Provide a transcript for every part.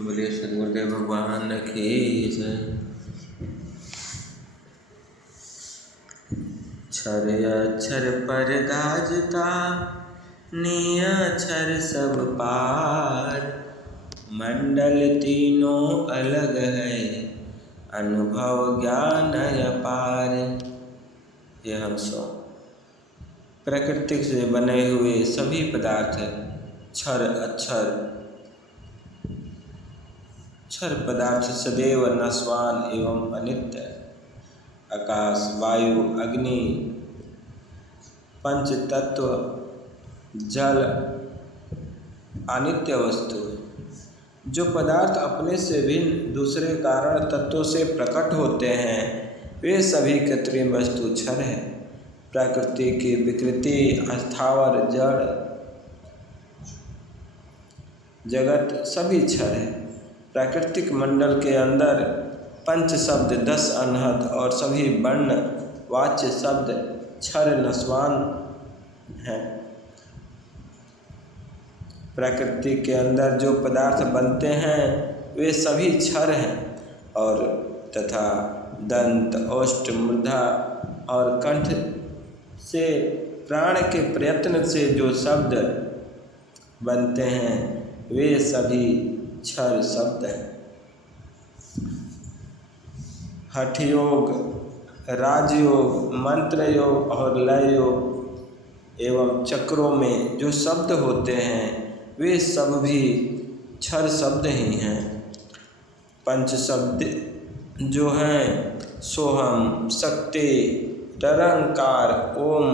बोलिए सदगुरुदेव भगवान की जय। क्षर अक्षर पर गाजता निअक्षर सब पार, मंडल तीनों अलग है अनुभव ज्ञान अपार। ये हम सो प्रकृति से बने हुए सभी पदार्थ क्षर अक्षर क्षर पदार्थ सदैव नश्वान एवं अनित्य। आकाश वायु अग्नि पंच तत्व जल अनित्य वस्तु है। जो पदार्थ अपने से भिन्न दूसरे कारण तत्वों से प्रकट होते हैं वे सभी कृत्रिम वस्तु क्षर है। प्रकृति की विकृति अस्थावर जड़ जगत सभी क्षर है। प्राकृतिक मंडल के अंदर पंच शब्द 10 अनहद और सभी वर्ण वाच्य शब्द क्षर नश्वान हैं। प्रकृति के अंदर जो पदार्थ बनते हैं वे सभी क्षर हैं और तथा दंत ओष्ठ मूर्धा और कंठ से प्राण के प्रयत्न से जो शब्द बनते हैं वे सभी क्षर शब्द हैं। हठ योग राजयोग मंत्र योग और लय योग एवं चक्रों में जो शब्द होते हैं वे सब भी क्षर शब्द ही हैं। पंच शब्द जो हैं सोहम शक्ति निरंकार ओम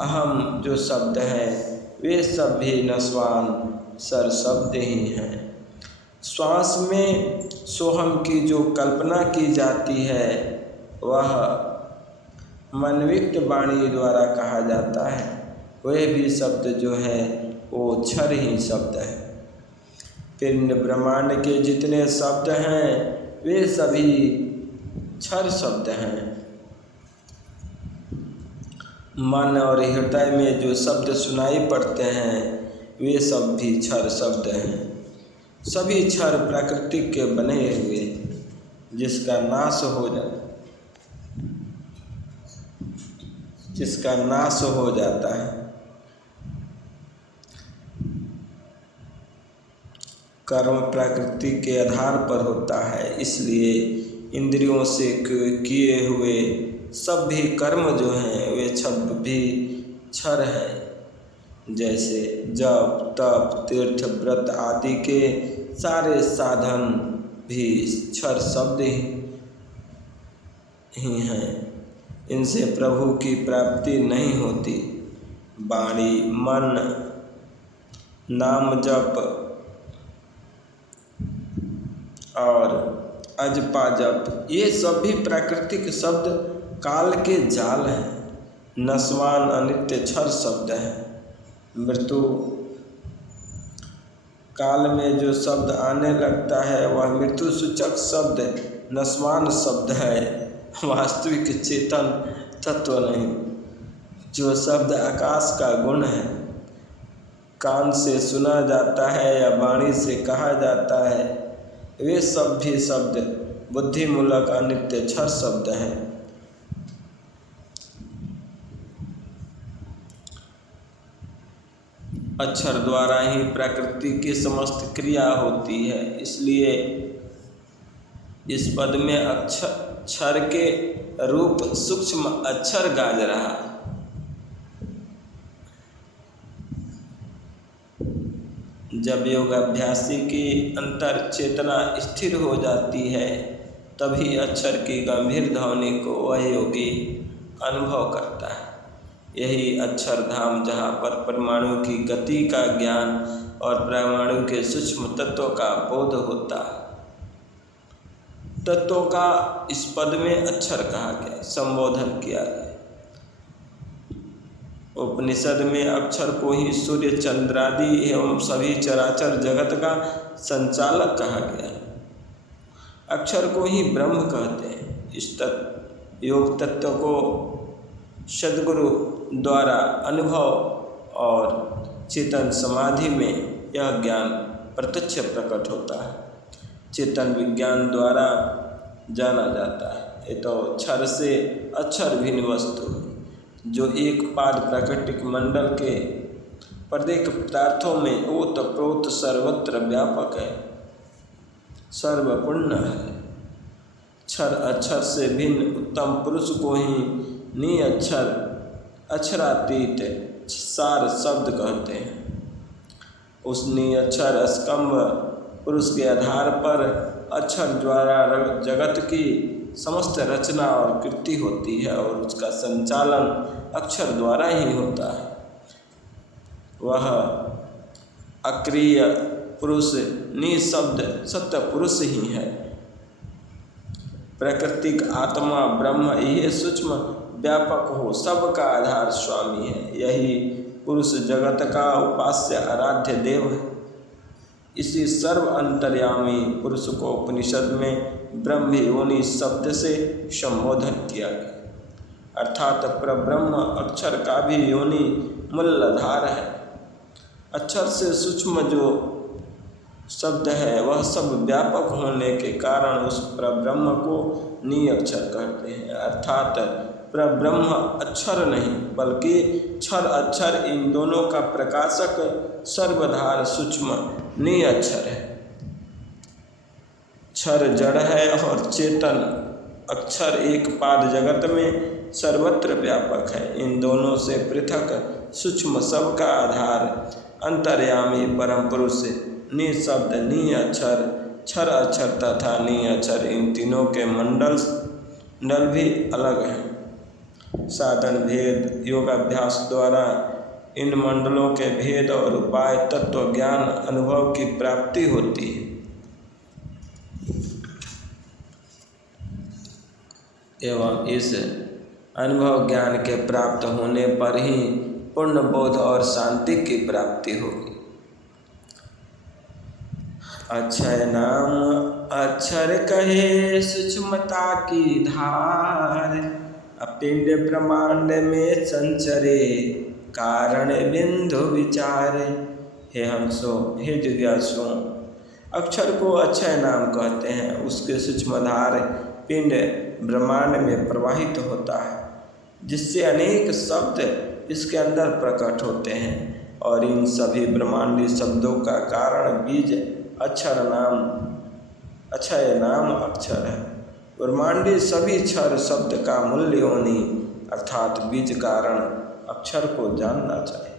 अहम जो शब्द हैं वे सब भी नश्वान क्षर शब्द ही हैं। श्वास में सोहम की जो कल्पना की जाती है वह मनविक्त वाणी द्वारा कहा जाता है। वह भी शब्द जो है वो क्षर ही शब्द है। पिंड ब्रह्मांड के जितने शब्द हैं वे सभी क्षर शब्द हैं। मन और हृदय में जो शब्द सुनाई पड़ते हैं वे सब भी क्षर शब्द हैं। सभी क्षर प्रकृति के बने हुए जिसका नाश हो जाता है। कर्म प्रकृति के आधार पर होता है, इसलिए इंद्रियों से किए हुए सब भी कर्म जो हैं वे सब भी क्षर हैं। जैसे जप तप तीर्थ व्रत आदि के सारे साधन भी क्षर शब्द ही हैं। इनसे प्रभु की प्राप्ति नहीं होती। वाणी मन नाम जप और अजपा जप ये सब भी प्राकृतिक शब्द काल के जाल हैं। नश्वान अनित्य क्षर शब्द हैं। मृत्यु काल में जो शब्द आने लगता है वह मृत्यु सूचक शब्द नश्वान शब्द है, वास्तविक चेतन तत्व नहीं। जो शब्द आकाश का गुण है, कान से सुना जाता है या वाणी से कहा जाता है, वे सब भी शब्द बुद्धिमूलक अनित्य क्षर शब्द हैं। अक्षर द्वारा ही प्रकृति की समस्त क्रिया होती है, इसलिए इस पद में अक्षर के रूप सूक्ष्म अक्षर गाज रहा। जब योगाभ्यासी की अंतर चेतना स्थिर हो जाती है तभी अक्षर की गंभीर ध्वनि को वह योगी अनुभव करता है। यही अक्षरधाम जहाँ पर परमाणु की गति का ज्ञान और परमाणु के सूक्ष्म तत्वों का बोध होता है। तत्वों का इस पद में अक्षर कहा गया, संबोधन किया गया। उपनिषद में अक्षर को ही सूर्य चंद्रादि एवं सभी चराचर जगत का संचालक कहा गया। अक्षर को ही ब्रह्म कहते हैं। इस योग तत्व को सद्गुरु द्वारा अनुभव और चेतन समाधि में यह ज्ञान प्रत्यक्ष प्रकट होता है, चेतन विज्ञान द्वारा जाना जाता है। ये तो क्षर से अक्षर भिन्न वस्तु जो एक पाद प्राकृतिक मंडल के प्रत्येक पदार्थों में ओत प्रोत सर्वत्र व्यापक है, सर्वपूर्ण है। क्षर अक्षर से भिन्न उत्तम पुरुष को ही निअक्षर अक्षरातीत सार शब्द कहते हैं। उस निअक्षर स्कंभ पुरुष के आधार पर अक्षर द्वारा जगत की समस्त रचना और कृति होती है और उसका संचालन अक्षर द्वारा ही होता है। वह अक्रिय पुरुष निशब्द सत्य पुरुष ही है। प्राकृतिक आत्मा ब्रह्म यह सूक्ष्म व्यापक हो सबका आधार स्वामी है। यही पुरुष जगत का उपास्य आराध्य देव है। इसी सर्व अंतर्यामी पुरुष को उपनिषद में ब्रह्म योनि शब्द से संबोधन किया गया, अर्थात परब्रह्म अक्षर का भी योनि मूलाधार है। अक्षर से सूक्ष्म जो शब्द है वह सब व्यापक होने के कारण उस परब्रह्म को निअक्षर कहते हैं, अर्थात परब्रह्म अक्षर नहीं बल्कि क्षर अक्षर इन दोनों का प्रकाशक सर्वधार सूक्ष्म निअक्षर है। क्षर जड़ है और चेतन अक्षर एक पाद जगत में सर्वत्र व्यापक है। इन दोनों से पृथक सूक्ष्म सबका आधार अंतर्यामी परम पुरुष निशब्द निअक्षर क्षर अक्षर तथा निअक्षर इन तीनों के मंडल भी अलग हैं। साधन भेद योगाभ्यास द्वारा इन मंडलों के भेद और उपाय तत्व ज्ञान अनुभव की प्राप्ति होती है। एवं इस अनुभव ज्ञान के प्राप्त होने पर ही पूर्ण बोध और शांति की प्राप्ति होगी। अक्षय नाम अक्षर कहे सूक्ष्मता की धार, अपिंड ब्रह्मांड में संचरे कारण बिंदु विचार। हे हंसो हे जिज्ञासु, अक्षर को अक्षय नाम कहते हैं। उसके सूक्ष्मधार पिंड ब्रह्मांड में प्रवाहित होता है, जिससे अनेक शब्द इसके अंदर प्रकट होते हैं और इन सभी ब्रह्मांडी शब्दों का कारण बीज अक्षय नाम अक्षर है। ब्रह्मांडी सभी क्षर शब्द का मूल योनि अर्थात बीज कारण अक्षर को जानना चाहिए।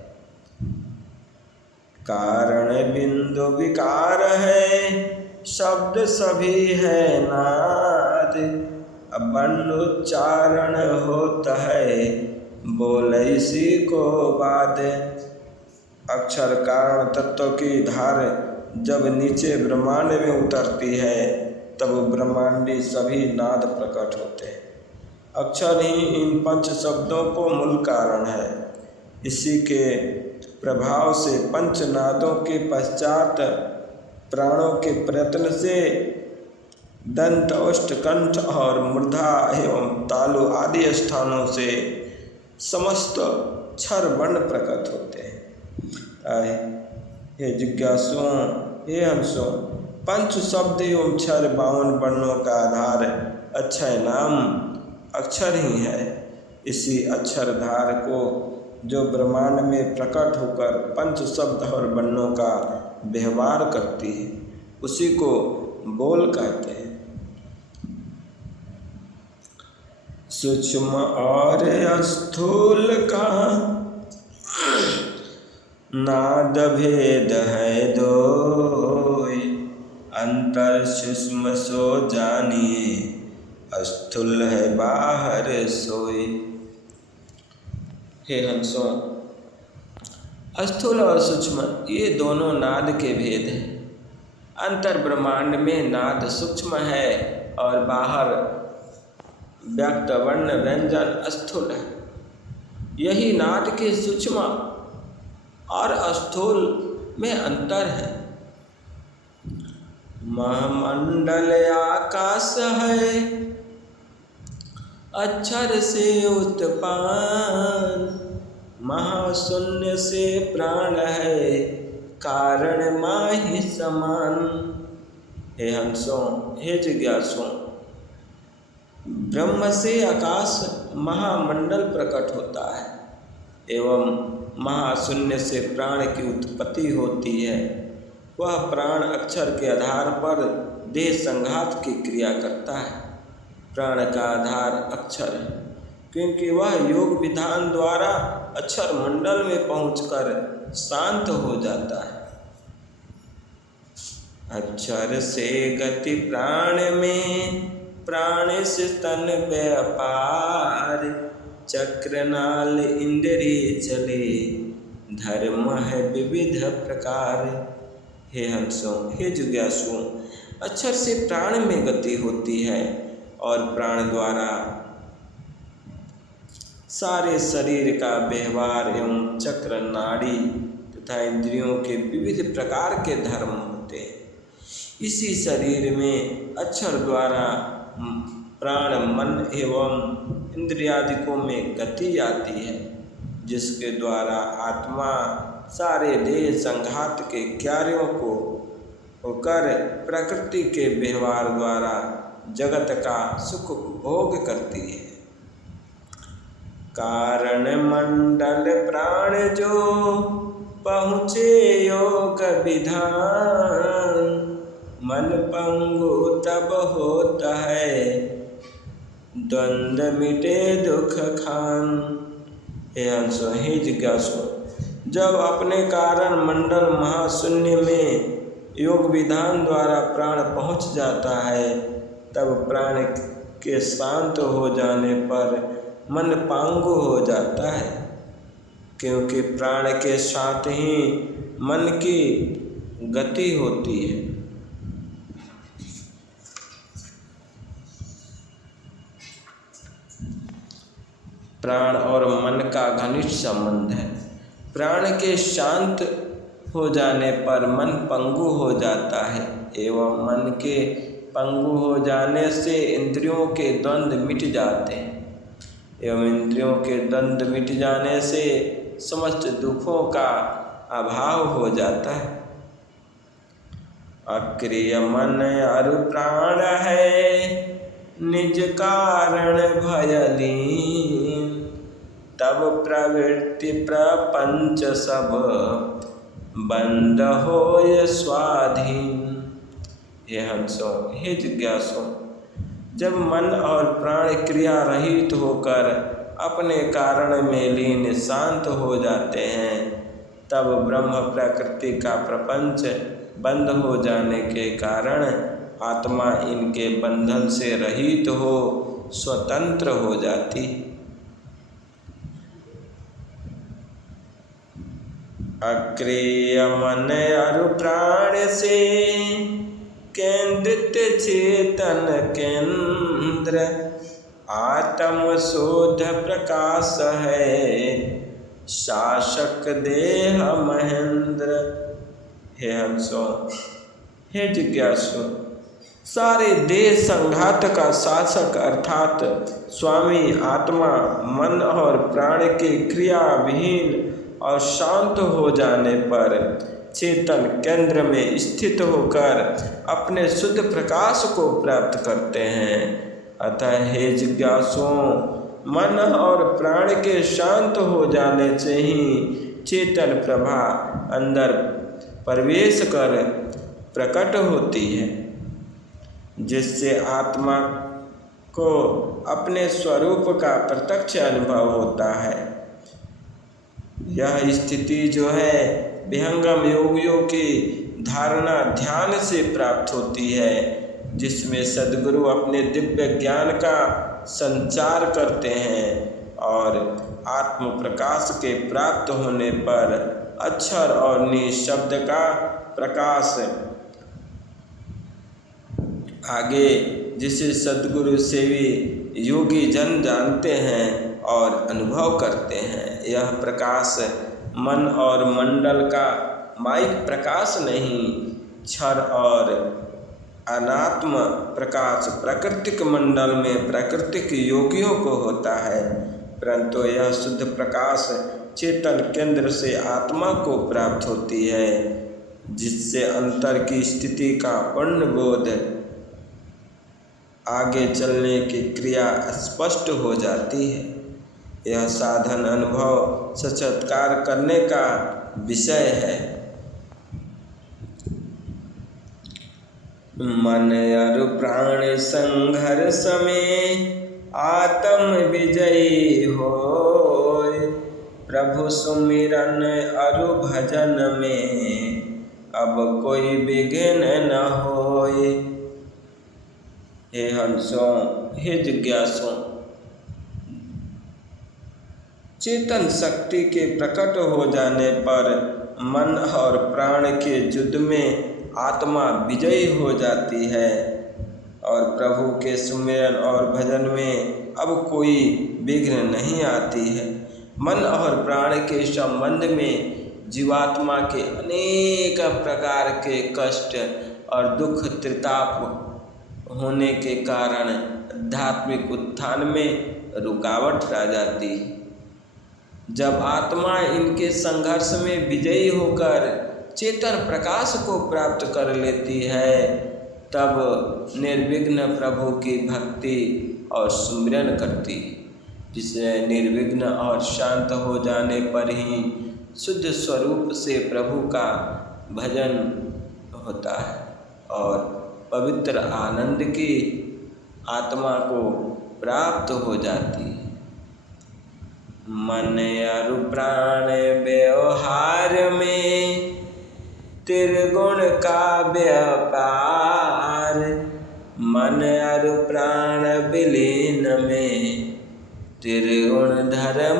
कारण बिंदु विकार है शब्द सभी है नाद, वर्ण उच्चारण होता है बोल इसी को बाद। अक्षर कारण तत्व की धार जब नीचे ब्रह्मांड में उतरती है तब ब्रह्मांडी सभी नाद प्रकट होते हैं। अक्षर ही इन पंच शब्दों को मूल कारण है। इसी के प्रभाव से पंच नादों के पश्चात प्राणों के प्रयत्न से दंत ओष्ठ कंठ और मूर्धा एवं तालु आदि स्थानों से समस्त क्षर वर्ण प्रकट होते हैं। हे जिज्ञासुओं हे हंसों, पंच शब्द एवं क्षर 52 वर्णों का आधार अक्षय नाम अक्षर ही है। इसी अक्षरधार को जो ब्रह्मांड में प्रकट होकर पंच शब्द और वर्णों का व्यवहार करती है उसी को बोल कहते हैं। सूक्ष्म और स्थूल का नाद भेद है दोई, अंतर सूक्ष्म सो जानिए स्थूल है बाहर सोई। हे हंसों, स्थूल और सूक्ष्म ये दोनों नाद के भेद हैं। अंतर ब्रह्मांड में नाद सूक्ष्म है और बाहर व्यक्त वर्ण व्यंजन स्थूल है। यही नाद के सूक्ष्म और स्थूल में अंतर है। महामंडल आकाश है अक्षर से उत्पन्न, महाशून्य से प्राण है कारण माहि समान। हे हंसों, हे जिज्ञासुओं, ब्रह्म से आकाश महामंडल प्रकट होता है एवं महाशून्य से प्राण की उत्पत्ति होती है। वह प्राण अक्षर के आधार पर देह संघात की क्रिया करता है। प्राण का आधार अक्षर है, क्योंकि वह योग विधान द्वारा अक्षर मंडल में पहुंचकर शांत हो जाता है। अक्षर से गति प्राण में, प्राण से तन व्यापार, चक्रनाल इंद्रिय चले, धर्म है विविध प्रकार। हे हंसों, हे जिज्ञासुओं, अक्षर से प्राण में गति होती है और प्राण द्वारा सारे शरीर का व्यवहार एवं चक्र, नाड़ी तथा इंद्रियों के विविध प्रकार के धर्म होते हैं। इसी शरीर में अक्षर द्वारा प्राण, मन एवं इंद्रियादिकों में गति आती है, जिसके द्वारा आत्मा सारे देह संघात के कार्यों को होकर प्रकृति के व्यवहार द्वारा जगत का सुख भोग करती है। कारण मंडल प्राण जो पहुँचे योग विधान, मन पंगु तब होता है द्वंद्व मिटे दुख खान। हे हंसो, हे जिज्ञासु, जब अपने कारण मंडल महाशून्य में योग विधान द्वारा प्राण पहुँच जाता है, तब प्राण के शांत हो जाने पर मन पांगु हो जाता है, क्योंकि प्राण के साथ ही मन की गति होती है। प्राण और मन का घनिष्ठ संबंध है। प्राण के शांत हो जाने पर मन पंगु हो जाता है एवं मन के पंगु हो जाने से इंद्रियों के द्वंद्व मिट जाते हैं एवं इंद्रियों के द्वंद्व मिट जाने से समस्त दुखों का अभाव हो जाता है। अक्रिय मन अरु प्राण है, निज कारण भयलीन, तब प्रवृत्ति प्रपंच सब बंद होय स्वाधीन। हे हंसो, हे जिज्ञासु, जब मन और प्राण क्रिया रहित होकर अपने कारण में लीन शांत हो जाते हैं, तब ब्रह्म प्रकृति का प्रपंच बंद हो जाने के कारण आत्मा इनके बंधन से रहित हो स्वतंत्र हो जाती। अक्रिय मन अरु प्राण से केंद्रित चेतन केंद्र, आत्म शोध प्रकाश है शासक देह महेंद्र। हे हंसो, हे जिज्ञासु, सारे देह संघात का शासक अर्थात स्वामी आत्मा मन और प्राण के क्रिया विहीन और शांत हो जाने पर चेतन केंद्र में स्थित होकर अपने शुद्ध प्रकाश को प्राप्त करते हैं। अतः हे जिज्ञासुओं, मन और प्राण के शांत हो जाने से ही चेतन प्रभा अंदर प्रवेश कर प्रकट होती है, जिससे आत्मा को अपने स्वरूप का प्रत्यक्ष अनुभव होता है। यह स्थिति जो है विहंगम योगियों की धारणा ध्यान से प्राप्त होती है, जिसमें सद्गुरु अपने दिव्य ज्ञान का संचार करते हैं और आत्म प्रकाश के प्राप्त होने पर अक्षर और निशब्द का प्रकाश आगे जिसे सद्गुरु सेवी योगी जन जानते हैं और अनुभव करते हैं। यह प्रकाश मन और मंडल का माइक प्रकाश नहीं, क्षर और अनात्म प्रकाश प्राकृतिक मंडल में प्राकृतिक योगियों को होता है, परंतु यह शुद्ध प्रकाश चेतन केंद्र से आत्मा को प्राप्त होती है। जिससे अंतर की स्थिति का पूर्ण बोध, आगे चलने की क्रिया स्पष्ट हो जाती है। यह साधन अनुभव साक्षात्कार करने का विषय है। मन अरु प्राण संघर्ष में आत्म विजयी होय, प्रभु सुमिरन अरु भजन में अब कोई विघ्न न होय। हे हंसों, हे जिज्ञासुओं, चेतन शक्ति के प्रकट हो जाने पर मन और प्राण के युद्ध में आत्मा विजयी हो जाती है और प्रभु के सुमिरन और भजन में अब कोई विघ्न नहीं आती है। मन और प्राण के संबंध में जीवात्मा के अनेक प्रकार के कष्ट और दुख त्रिताप होने के कारण आध्यात्मिक उत्थान में रुकावट आ जाती है। जब आत्मा इनके संघर्ष में विजयी होकर चेतन प्रकाश को प्राप्त कर लेती है, तब निर्विघ्न प्रभु की भक्ति और सुमिरन करती है, जिससे निर्विघ्न और शांत हो जाने पर ही शुद्ध स्वरूप से प्रभु का भजन होता है और पवित्र आनंद की आत्मा को प्राप्त हो जाती है। मन अरु प्राण व्यवहार में त्रिगुण का व्यापार, मन अरु प्राण विलीन में त्रिगुण धर्म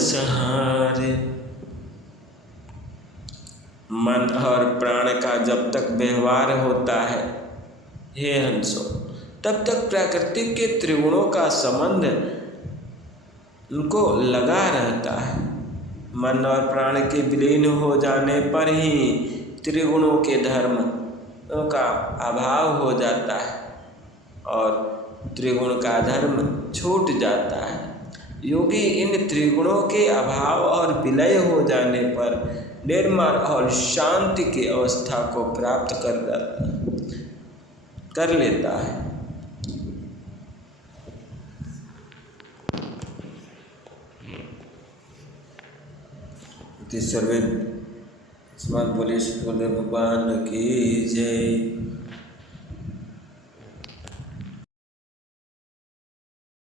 सहार। मन और प्राण का जब तक व्यवहार होता है, हे हंसो, तब तक प्रकृति के त्रिगुणों का संबंध उनको लगा रहता है। मन और प्राण के विलीन हो जाने पर ही त्रिगुणों के धर्म का अभाव हो जाता है और त्रिगुण का धर्म छूट जाता है। योगी इन त्रिगुणों के अभाव और विलय हो जाने पर निर्मल और शांति की अवस्था को प्राप्त कर लेता है। सर्वे स्मार्ट बोलिए भगवान की जय।